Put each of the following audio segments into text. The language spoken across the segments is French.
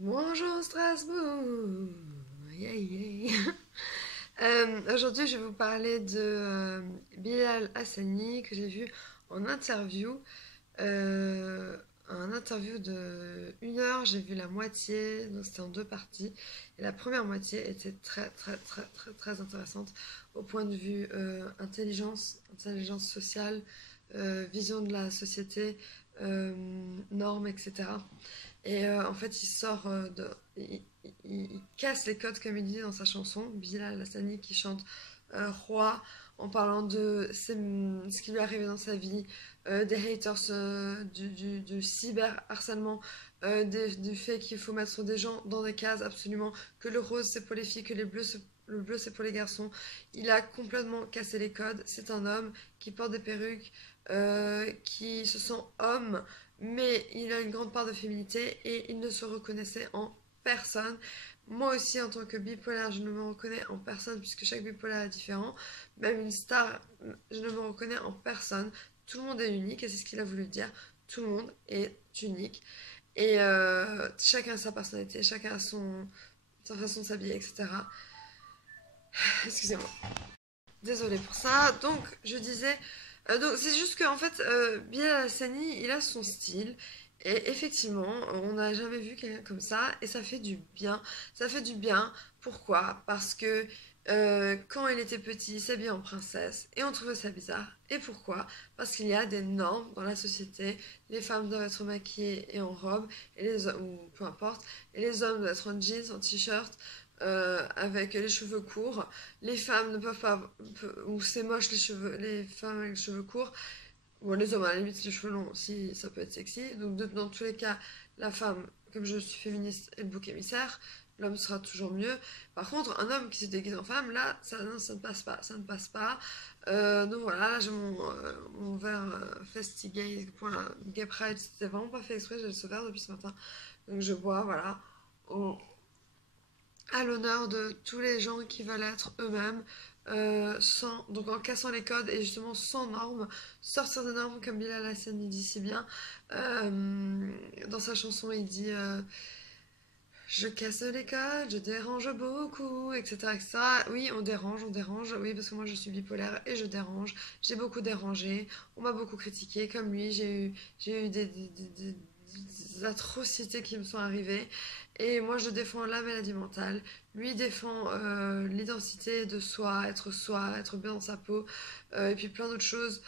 Bonjour Strasbourg. Yeah, yeah. Aujourd'hui, je vais vous parler de Bilal Hassani que j'ai vu en interview. Un interview de 1 heure, j'ai vu la moitié, donc c'était en deux parties. Et la première moitié était très très très très très intéressante au point de vue intelligence sociale, vision de la société, euh, normes, etc. Et en fait, il casse les codes, comme il dit dans sa chanson, Bilal Hassani qui chante Roi, en parlant de ce qui lui est arrivé dans sa vie, des haters, du cyberharcèlement, du fait qu'il faut mettre des gens dans des cases absolument, que le rose c'est pour les filles, que le bleu c'est pour les garçons. Il a complètement cassé les codes. C'est un homme qui porte des perruques, qui se sent homme, mais il a une grande part de féminité et il ne se reconnaissait en personne. Moi aussi, en tant que bipolaire, je ne me reconnais en personne puisque chaque bipolaire est différent. Même une star, je ne me reconnais en personne. Tout le monde est unique et c'est ce qu'il a voulu dire. Tout le monde est unique et chacun a sa personnalité, chacun a sa façon de s'habiller, etc. Excusez-moi. Désolée pour ça. Donc, je disais, donc c'est juste qu'en fait, Bilal Hassani, il a son style. Et effectivement, on n'a jamais vu quelqu'un comme ça. Et ça fait du bien. Ça fait du bien. Pourquoi? Parce que quand il était petit, il s'habillait en princesse. Et on trouvait ça bizarre. Et pourquoi? Parce qu'il y a des normes dans la société. Les femmes doivent être maquillées et en robe. Ou peu importe. Et les hommes doivent être en jeans, en t-shirt. Avec les cheveux courts. Les femmes ne peuvent pas, ou c'est moche les femmes avec les cheveux courts. Bon, les hommes à la limite les cheveux longs aussi, ça peut être sexy. Donc dans tous les cas, la femme, comme je suis féministe, est le bouc émissaire. L'homme sera toujours mieux. Par contre, un homme qui se déguise en femme, là, non, ça ne passe pas. Ça ne passe pas. Donc voilà, là j'ai mon verre Festigay, Gay Pride, c'était vraiment pas fait exprès, j'ai ce verre depuis ce matin. Donc je bois, voilà. On, à l'honneur de tous les gens qui veulent être eux-mêmes, donc en cassant les codes et justement sans normes, sortir des normes comme Bilal Hassani dit si bien. Dans sa chanson, il dit je casse les codes, je dérange beaucoup, etc., etc. Oui, on dérange, oui, parce que moi je suis bipolaire et je dérange. J'ai beaucoup dérangé, on m'a beaucoup critiqué, comme lui, j'ai eu des atrocités qui me sont arrivées. Et moi je défends la maladie mentale, lui défend l'identité de soi, être bien dans sa peau, et puis plein d'autres choses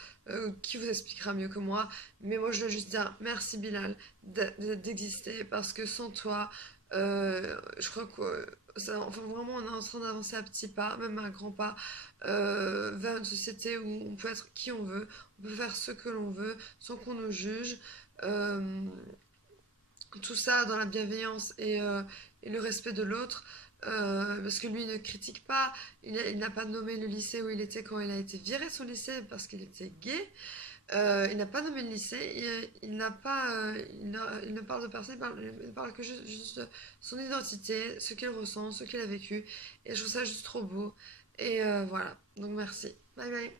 qui vous expliquera mieux que moi. Mais moi je veux juste dire merci Bilal d'exister parce que sans toi, je crois que enfin, vraiment, on est en train d'avancer à petits pas, même à grands pas, vers une société où on peut être qui on veut, on peut faire ce que l'on veut, sans qu'on nous juge. Euh, tout ça dans la bienveillance et le respect de l'autre. Parce que lui ne critique pas, il n'a pas nommé le lycée où il était quand il a été viré de son lycée parce qu'il était gay. Il n'a pas nommé le lycée, il n'a pas, il ne parle de personne, il parle que juste de son identité, ce qu'il ressent, ce qu'il a vécu. Et je trouve ça juste trop beau. Et voilà, donc merci. Bye bye.